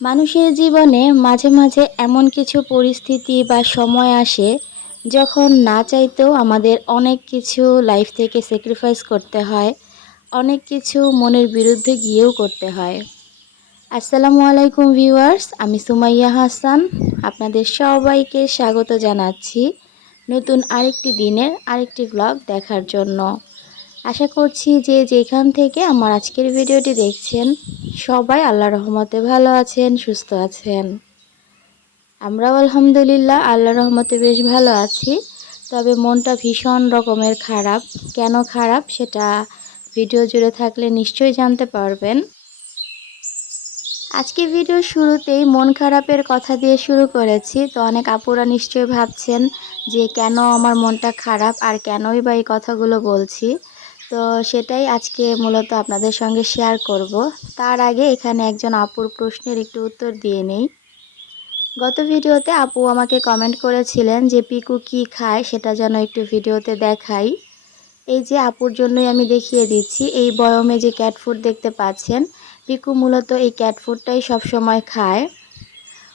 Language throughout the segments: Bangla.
মানুষের জীবনে মাঝে মাঝে এমন কিছু পরিস্থিতি বা সময় আসে যখন না চাইতেও আমাদের অনেক কিছু লাইফ থেকে স্যাক্রিফাইস করতে হয়, অনেক কিছু মনের বিরুদ্ধে গিয়েও করতে হয়। আসসালামু আলাইকুম ভিউয়ার্স আমি সুমাইয়া হাসান, আপনাদের সবাইকে স্বাগত জানাচ্ছি নতুন আরেকটি দিনের আরেকটি ব্লগ দেখার জন্য। আশা করছি যে যেখান থেকে আমার আজকের ভিডিওটি দেখছেন সবাই আল্লাহ রহমতে ভালো আছেন, সুস্থ আছেন। আমরাও আলহামদুলিল্লাহ আল্লাহ রহমতে বেশ ভালো আছি। তবে মনটা ভীষণ রকমের খারাপ। কেন খারাপ সেটা ভিডিও জুড়ে থাকলে নিশ্চয়ই জানতে পারবেন। আজকে ভিডিও শুরুতেই মন খারাপের কথা দিয়ে শুরু করেছি। তো অনেক আপুরা নিশ্চয়ই ভাবছেন যে কেন আমার মনটা খারাপ আর কেনই বা এই কথাগুলো বলছি। তো সেটাই আজকে মূলত আপনাদের সঙ্গে শেয়ার করব। তার আগে এখানে একজন আপুর প্রশ্নের একটু উত্তর দিয়ে নেই। গত ভিডিওতে আপু আমাকে কমেন্ট করেছিলেন যে, পিকু কি খায় সেটা যেন একটু ভিডিওতে দেখাই। এই যে আপুর জন্যই আমি দেখিয়ে দিচ্ছি, এই বয়মে যে ক্যাট ফুড দেখতে পাচ্ছেন, পিকু মূলত এই ক্যাট ফুডটাই সবসময় খায়।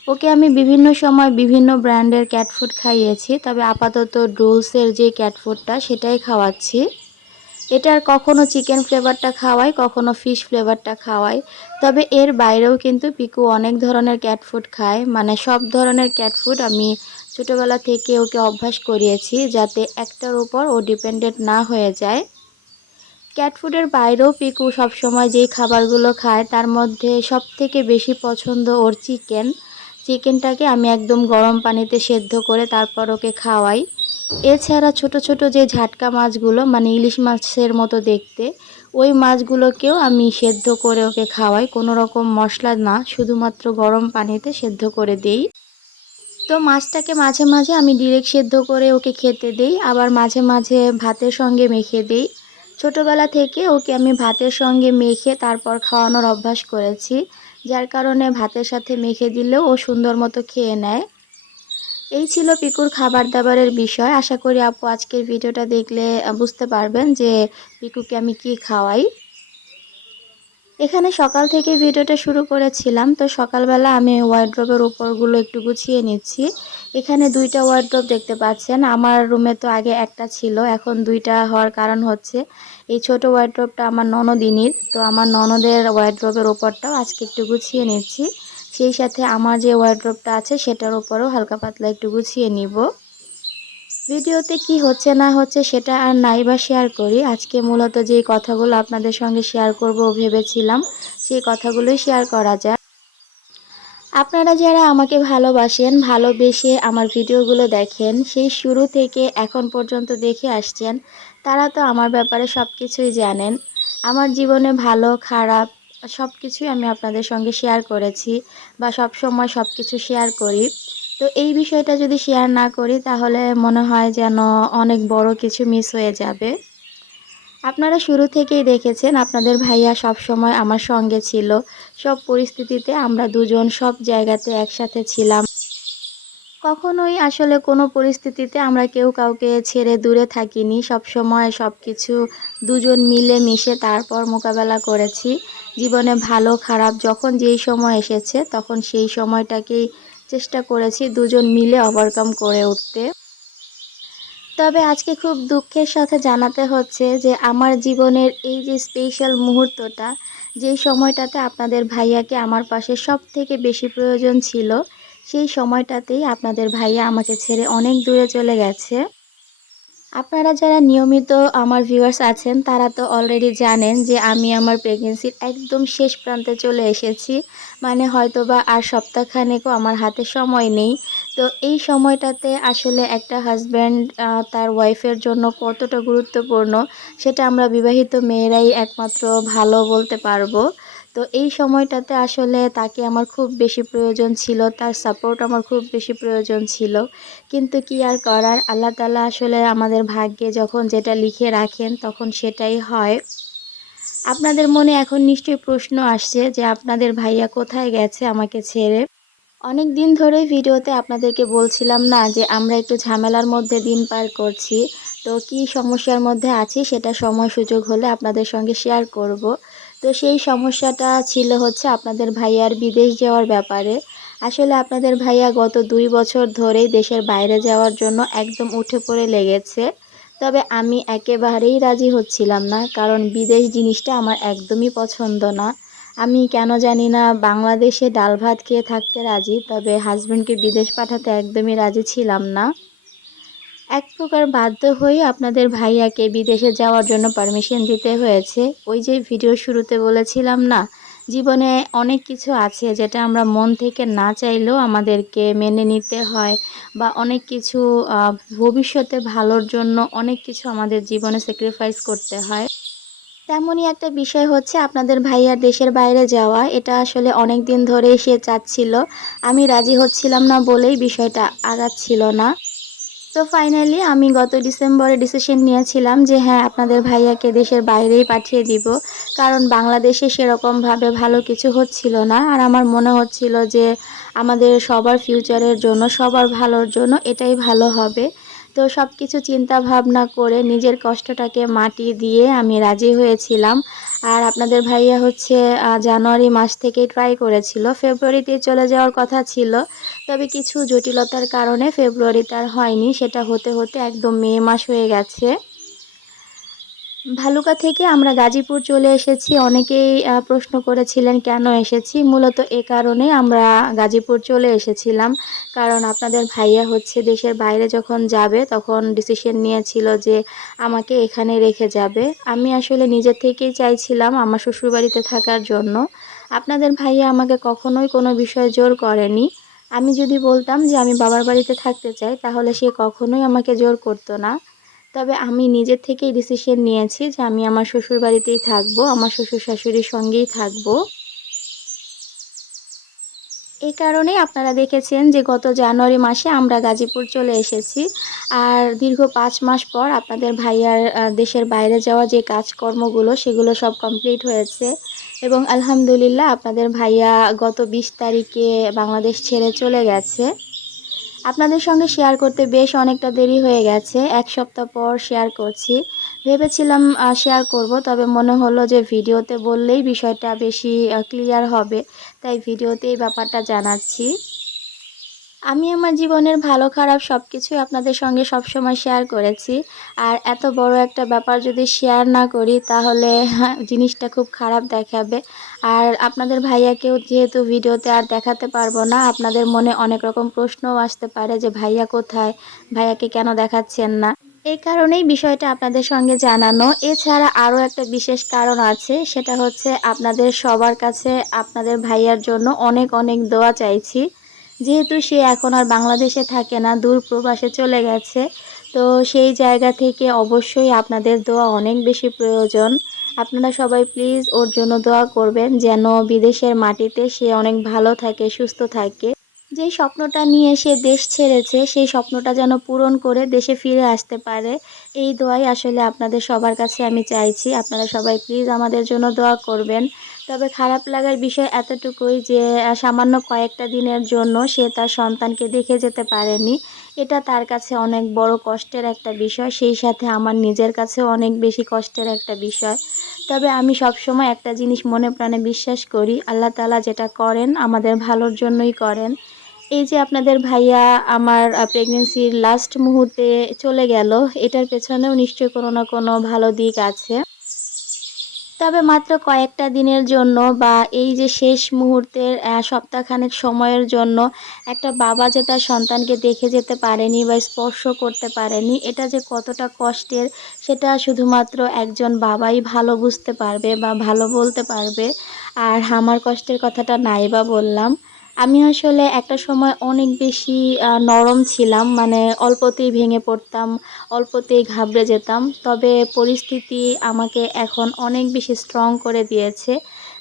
ওকে আমি বিভিন্ন সময় বিভিন্ন ব্র্যান্ডের ক্যাট ফুড খাইয়েছি, তবে আপাতত ডুলসের যে ক্যাট ফুডটা সেটাই খাওয়াচ্ছি। এটার কখনো চিকেন ফ্লেভারটা খাওয়াই, কখনো ফিশ ফ্লেভারটা খাওয়াই। তবে এর বাইরেও কিন্তু পিকু অনেক ধরনের ক্যাট ফুড খায়। মানে সব ধরনের ক্যাট ফুড আমি ছোটোবেলা থেকে ওকে অভ্যাস করিয়েছি যাতে একটার উপর ও ডিপেন্ডেন্ট না হয়ে যায়। ক্যাট ফুডের বাইরেও পিকু সবসময় যেই খাবারগুলো খায়, তার মধ্যে সব থেকে বেশি পছন্দ ওর চিকেন চিকেনটাকে আমি একদম গরম পানিতে সেদ্ধ করে তারপর ওকে খাওয়াই। এছাড়া ছোট ছোট যে ঝাটকা মাছগুলো মানে ইলিশ মাছের মতো দেখতে, ওই মাছগুলোকেও আমি সেদ্ধ করে ওকে খাওয়াই। কোনো রকম মশলা না, শুধুমাত্র গরম পানিতে সেদ্ধ করে দেই। তো মাছটাকে মাঝে মাঝে আমি ডিরেক্ট সেদ্ধ করে ওকে খেতে দেই, আবার মাঝে মাঝে ভাতের সঙ্গে মেখে দিই। ছোটোবেলা থেকে ওকে আমি ভাতের সঙ্গে মেখে তারপর খাওয়ানোর অভ্যাস করেছি, যার কারণে ভাতের সাথে মেখে দিলেও ও সুন্দর মতো খেয়ে নেয়। এই ছিল পিকুর খাবার দাবারের বিষয়। আশা করি আপু আজকের ভিডিওটা দেখলে বুঝতে পারবেন যে পিকুকে আমি কি খাওয়াই। এখানে সকাল থেকে ভিডিওটা শুরু করেছিলাম, তো সকালবেলা আমি ওয়ার্ড্রপের উপরগুলো একটু গুছিয়ে নিচ্ছি। এখানে দুইটা ওয়ার্ড্রপ দেখতে পাচ্ছেন। আমার রুমে তো আগে একটা ছিল, এখন দুইটা হওয়ার কারণ হচ্ছে এই ছোট ওয়ার্ড্রপটা আমার ননদিনীর, তো আমার ননদের ওয়ার্ড্রপের ওপরটাও আজকে একটু গুছিয়ে নিচ্ছি। সেই সাথে আমার যে ওয়ার্ড্রপটা আছে, সেটার উপরেও হালকা পাতলা একটু গুছিয়ে নিব। ভিডিওতে কি হচ্ছে না হচ্ছে সেটা আর নাই বা শেয়ার করি। আজকে মূলত যে কথাগুলো আপনাদের সঙ্গে শেয়ার করব ভেবেছিলাম, সেই কথাগুলোই শেয়ার করা যায় আপনারা যারা আমাকে ভালোবাসেন, ভালোবেসে আমার ভিডিওগুলো দেখেন, সেই শুরু থেকে এখন পর্যন্ত দেখে আসছেন, তারা তো আমার ব্যাপারে সব কিছুই জানেন। আমার জীবনে ভালো, খারাপ সব কিছুই আমি আপনাদের সঙ্গে শেয়ার করেছি বা সব সময় সব কিছু শেয়ার করি। তো এই বিষয়টা যদি শেয়ার না করি, তাহলে মনে হয় যেন অনেক বড় কিছু মিস হয়ে যাবে। আপনারা শুরু থেকেই দেখেছেন, আপনাদের ভাইয়া সব সময় আমার সঙ্গে ছিল। সব পরিস্থিতিতে আমরা দুজন সব জায়গাতে একসাথে ছিলাম। কখনোই আসলে কোনো পরিস্থিতিতে আমরা কেউ কাউকে ছেড়ে দূরে থাকিনি। সব সময় সব কিছু দুজন মিলে মিশে তারপর মোকাবেলা করেছি। জীবনে ভালো, খারাপ যখন যেই সময় এসেছে তখন সেই সময়টাকেই চেষ্টা করেছি দুজন মিলে ওভারকাম করে উঠতে। তবে আজকে খুব দুঃখের সাথে জানাতে হচ্ছে যে আমার জীবনের এই যে স্পেশাল মুহূর্তটা, যেই সময়টাতে আপনাদের ভাইয়াকে আমার পাশে সব থেকে বেশি প্রয়োজন ছিল সেই সময়টাতেই আপনাদের ভাইয়া আমাকে ছেড়ে অনেক দূরে চলে গেছে। আপনারা যারা নিয়মিত আমার ভিউয়ার্স আছেন, তারা তো অলরেডি জানেন যে আমি আমার প্রেগনেন্সির একদম শেষ প্রান্তে চলে এসেছি। মানে হয়তোবা আর সপ্তাহখানেকও আমার হাতে সময় নেই। তো এই সময়টাতে আসলে একটা হাজব্যান্ড তার ওয়াইফের জন্য কতটা গুরুত্বপূর্ণ, সেটা আমরা বিবাহিত মেয়েরাই একমাত্র ভালো বলতে পারব। তো এই সময়টাতে আসলে তাকে আমার খুব বেশি প্রয়োজন ছিল, তার সাপোর্ট আমার খুব বেশি প্রয়োজন ছিল। কিন্তু কি আর করার, আল্লাহ তালা আসলে আমাদের ভাগ্যে যখন যেটা লিখে রাখেন তখন সেটাই হয়। আপনাদের মনে এখন নিশ্চয়ই প্রশ্ন আসছে যে, আপনাদের ভাইয়া কোথায় গেছে আমাকে ছেড়ে? অনেক দিন ধরে ভিডিওতে আপনাদেরকে বলছিলাম না যে, আমরা একটু ঝামেলার মধ্যে দিন পার করছি। তো কি সমস্যার মধ্যে আছি সেটা সময় সুযোগ হলে আপনাদের সঙ্গে শেয়ার করব। তো সেই সমস্যাটা ছিল হচ্ছে আপনাদের ভাইয়ার বিদেশ যাওয়ার ব্যাপারে। আসলে আপনাদের ভাইয়া গত দুই বছর ধরেই দেশের বাইরে যাওয়ার জন্য একদম উঠে পড়ে লেগেছে। তবে আমি একেবারেই রাজি হচ্ছিলাম না, কারণ বিদেশ জিনিসটা আমার একদমই পছন্দ না। আমি কেন জানি না বাংলাদেশে ডাল ভাত খেয়ে থাকতে রাজি, তবে হাজব্যান্ডকে বিদেশ পাঠাতে একদমই রাজি ছিলাম না। এক প্রকার বাধ্য হয়ে আপনাদের ভাইয়াকে বিদেশে যাওয়ার জন্য পারমিশন দিতে হয়েছে। ওই যে ভিডিও শুরুতে বলেছিলাম না, জীবনে অনেক কিছু আছে যেটা আমরা মন থেকে না চাইলেও আমাদেরকে মেনে নিতে হয় বা অনেক কিছু ভবিষ্যতে ভালোর জন্য অনেক কিছু আমাদের জীবনে স্যাক্রিফাইস করতে হয়। তেমনই একটা বিষয় হচ্ছে আপনাদের ভাইয়ার দেশের বাইরে যাওয়া, এটা আসলে অনেক দিন ধরেই সে চাচ্ছিল। আমি রাজি হচ্ছিলাম না বলেই বিষয়টা আগাচ্ছিল না। তো ফাইনালি আমি গত ডিসেম্বরে ডিসিশন নিয়েছিলাম যে হ্যাঁ আপনাদের ভাইয়াকে দেশের বাইরেই পাঠিয়ে দিব। কারণ বাংলাদেশে সেরকমভাবে ভালো কিছু হচ্ছিল না। আর আমার মনে হচ্ছিল যে আমাদের সবার ফিউচারের জন্য, সবার ভালোর জন্য এটাই ভালো হবে। তো সব কিছু চিন্তা ভাবনা করে নিজের কষ্টটাকে মাটি দিয়ে আমি রাজি হয়েছিলাম। আর আপনাদের ভাইয়া হচ্ছে জানুয়ারি মাস থেকেই ট্রাই করেছিল। ফেব্রুয়ারিতে চলে যাওয়ার কথা ছিল, তবে কিছু জটিলতার কারণে ফেব্রুয়ারিতে আর হয়নি। সেটা হতে হতে একদম মে মাস হয়ে গেছে। ভালুকা থেকে আমরা গাজীপুর চলে এসেছি। অনেকেই প্রশ্ন করেছিলেন, কেন এসেছি? মূলত এ কারণে আমরা গাজীপুর চলে এসেছিলাম। কারণ আপনাদের ভাইয়া হচ্ছে দেশের বাইরে যখন যাবে, তখন ডিসিশন নিয়েছিল যে আমাকে এখানে রেখে যাবে। আমি আসলে নিজের থেকেই চাইছিলাম আমার শ্বশুরবাড়িতে থাকার জন্য। আপনাদের ভাইয়া আমাকে কখনোই কোনো বিষয় জোর করেনি। আমি যদি বলতাম যে আমি বাবার বাড়িতে থাকতে চাই, তাহলে সে কখনোই আমাকে জোর করতো না। তবে আমি নিজের থেকেই ডিসিশন নিয়েছি যে আমি আমার শ্বশুর বাড়িতেই থাকব, আমার শ্বশুর শাশুড়ির সঙ্গেই থাকব। এই কারণেই আপনারা দেখেছেন যে গত জানুয়ারি মাসে আমরা গাজীপুর চলে এসেছি। আর দীর্ঘ পাঁচ মাস পর আপনাদের ভাইয়ার দেশের বাইরে যাওয়া যে কাজকর্মগুলো, সেগুলো সব কমপ্লিট হয়েছে। এবং আলহামদুলিল্লাহ আপনাদের ভাইয়া গত বিশ তারিখে বাংলাদেশ ছেড়ে চলে গেছে। আপনাদের সঙ্গে শেয়ার করতে বেশ অনেকটা দেরি হয়ে গেছে। এক সপ্তাহ পর শেয়ার করছি। ভেবেছিলাম শেয়ার করব, তবে মনে হলো যে ভিডিওতে বললেই বিষয়টা বেশি ক্লিয়ার হবে। তাই ভিডিওতে এই ব্যাপারটা জানাচ্ছি। আমি আমার জীবনের ভালো, খারাপ সব কিছুই আপনাদের সঙ্গে সবসময় শেয়ার করেছি। আর এত বড় একটা ব্যাপার যদি শেয়ার না করি, তাহলে জিনিসটা খুব খারাপ দেখাবে। আর আপনাদের ভাইয়াকেও যেহেতু ভিডিওতে আর দেখাতে পারব না, আপনাদের মনে অনেক রকম প্রশ্নও আসতে পারে যে, ভাইয়া কোথায়? ভাইয়াকে কেন দেখাচ্ছেন না? এই কারণেই বিষয়টা আপনাদের সঙ্গে জানানো। এছাড়া আরও একটা বিশেষ কারণ আছে, সেটা হচ্ছে আপনাদের সবার কাছে আপনাদের ভাইয়ার জন্য অনেক অনেক দোয়া চাইছি। যেহেতু সে এখন আর বাংলাদেশে থাকে না, দূর প্রবাসে চলে গেছে, তো সেই জায়গা থেকে অবশ্যই আপনাদের দোয়া অনেক বেশি প্রয়োজন। আপনারা সবাই প্লিজ ওর জন্য দোয়া করবেন যেন বিদেশের মাটিতে সে অনেক ভালো থাকে, সুস্থ থাকে। যেই স্বপ্নটা নিয়ে সে দেশ ছেড়েছে, সেই স্বপ্নটা যেন পূরণ করে দেশে ফিরে আসতে পারে, এই দোয়াই আসলে আপনাদের সবার কাছে আমি চাইছি। আপনারা সবাই প্লিজ আমাদের জন্য দোয়া করবেন। তবে খারাপ লাগার বিষয় এতটুকুই যে সামান্য কয়েকটা দিনের জন্য সে তার সন্তানকে দেখে যেতে পারেনি। এটা তার কাছে অনেক বড় কষ্টের একটা বিষয়, সেই সাথে আমার নিজের কাছেও অনেক বেশি কষ্টের একটা বিষয়। তবে আমি সবসময় একটা জিনিস মনে প্রাণে বিশ্বাস করি, আল্লাহ তালা যেটা করেন আমাদের ভালোর জন্যই করেন। এই যে আপনাদের ভাইয়া আমার প্রেগনেন্সির লাস্ট মুহূর্তে চলে গেল, এটার পেছনেও নিশ্চয়ই কোনো না কোনো ভালো দিক আছে। তবে মাত্র কয়েকটা দিনের জন্য বা এই যে শেষ মুহূর্তের সপ্তাহখানেক সময়ের জন্য একটা বাবা যে তার সন্তানকে দেখে যেতে পারেনি বা স্পর্শ করতে পারেনি, এটা যে কতটা কষ্টের সেটা শুধুমাত্র একজন বাবাই ভালো বুঝতে পারবে বা ভালো বলতে পারবে। আর আমার কষ্টের কথাটা নাই বা বললাম। আমি আসলে একটা সময় অনেক বেশি নরম ছিলাম মানে অল্পতেই ভেঙে পড়তাম, অল্পতেই ঘাবড়ে যেতাম। তবে পরিস্থিতি আমাকে এখন অনেক বেশি স্ট্রং করে দিয়েছে।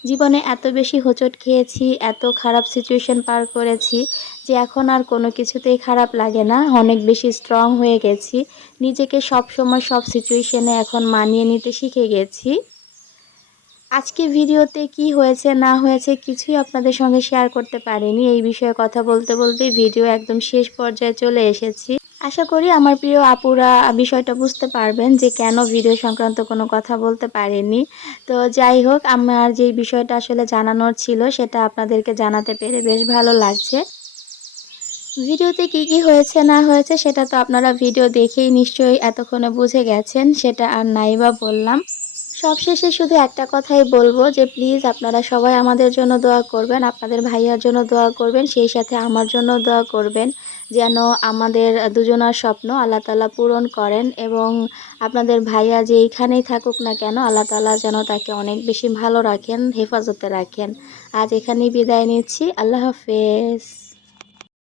জীবনে এত বেশি হোঁচট খেয়েছি, এত খারাপ সিচুয়েশন পার করেছি যে এখন আর কোনো কিছুতেই খারাপ লাগে না। অনেক বেশি স্ট্রং হয়ে গেছি। নিজেকে সব সময় সব সিচুয়েশনে এখন মানিয়ে নিতে শিখে গেছি। আজকে ভিডিওতে কি হয়েছে, না হয়েছে কিছুই আপনাদের সঙ্গে শেয়ার করতে পারিনি। এই বিষয়ে কথা বলতে বলতে ভিডিও একদম শেষ পর্যায়ে চলে এসেছি। আশা করি আমার প্রিয় আপুরা বিষয়টা বুঝতে পারবেন যে কেন ভিডিও সংক্রান্ত কোনো কথা বলতে পারেনি। তো যাই হোক, আমার যে বিষয়টা আসলে জানানোর ছিল, সেটা আপনাদেরকে জানাতে পেরে বেশ ভালো লাগছে। ভিডিওতে কি কি হয়েছে, না হয়েছে, সেটা তো আপনারা ভিডিও দেখেই নিশ্চয়ই এতক্ষণে বুঝে গেছেন, সেটা আর নাই বা বললাম। সবশেষে শুধু একটা কথাই বলব যে প্লিজ আপনারা সবাই আমাদের জন্য দোয়া করবেন, আপনাদের ভাইয়ার জন্য দোয়া করবেন, সেই সাথে আমার জন্য দোয়া করবেন যেন আমাদের দুজনার স্বপ্ন আল্লাহ তালা পূরণ করেন এবং আপনাদের ভাইয়া যেইখানেই থাকুক না কেন, আল্লাহ তালা যেন তাকে অনেক বেশি ভালো রাখেন, হেফাজতে রাখেন। আজ এখানেই বিদায় নিচ্ছি, আল্লাহ হাফেজ।